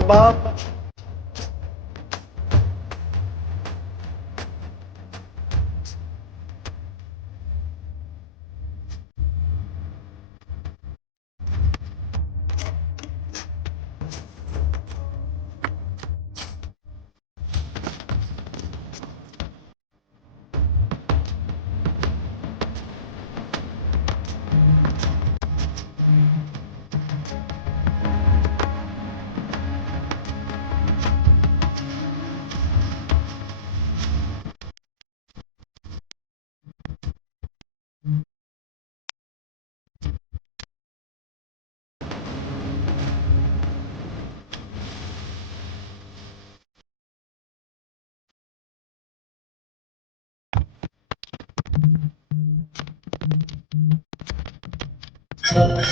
Bob. 아